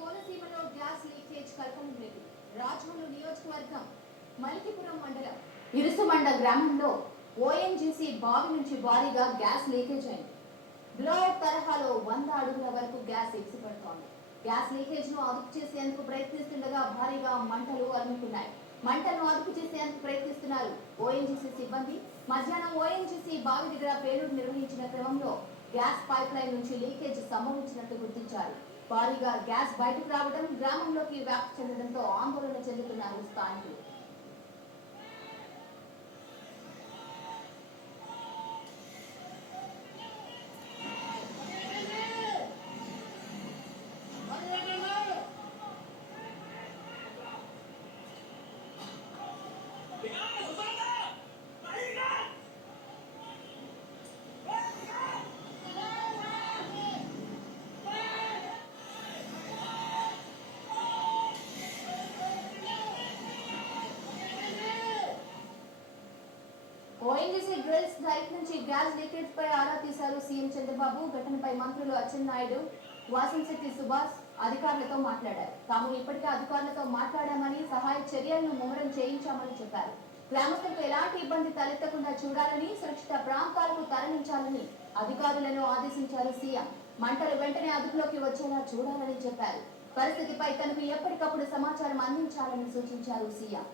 కోనసీమలో gas leakage కలకలం లేదు. రాజోలు నియోజకవర్గం మలికిపురం మండలం ఇరుసుమండ గ్రామంలో ఓఎన్జీసీ బావి నుంచి భారీగా గ్యాస్ లీకేజ్ అయింది. బ్లోఅవుట్ తరహాలో 100 అడుగుల వరకు గ్యాస్ ఎగిసిపడుతోంది. గ్యాస్ లీకేజ్ ను అదుపు చేసేందుకు ప్రయత్నిస్తుండగా భారీగా మంటలు అలుముకున్నాయి. మంటలను అదుపు చేసేందుకు ప్రయత్నిస్తున్నారు ఓఎన్జీసీ సిబ్బంది. మధ్యాహ్నం ఓఎన్జీసీ బావి దగ్గర పేలుడు నిర్వహించిన క్రమంలో గ్యాస్ పైప్ లైన్ నుంచి లీకేజ్ సంభవించినట్లు గుర్తించారు. భారీగా గ్యాస్ బయటకు రావడం గ్రామంలోకి వ్యాప్తి చెందడంతో ఆందోళన చెందుతున్నారు స్థానికులు. ఓఎన్జీసీ డ్రిల్స్ సైట్ నుంచి గ్యాస్ లీకేజ్ పై ఆరా తీశారు సీఎం చంద్రబాబు. ఘటనపై మంత్రులు అచ్చెన్నాయుడు, వాసంశెట్టి సుభాష్ అధికారులతో మాట్లాడారు. తాము ఇప్పటికే అధికారులతో మాట్లాడామని, సహాయ చర్యలను ముమ్మరం చేయించామని చెప్పారు. గ్రామస్తులకు ఎలాంటి ఇబ్బంది తలెత్తకుండా చూడాలని, సురక్షిత ప్రాంతాలకు తరలించాలని అధికారులను ఆదేశించారు సీఎం. మంటలు వెంటనే అదుపులోకి వచ్చేలా చూడాలని చెప్పారు. పరిస్థితిపై తనకు ఎప్పటికప్పుడు సమాచారం అందించాలని సూచించారు సీఎం.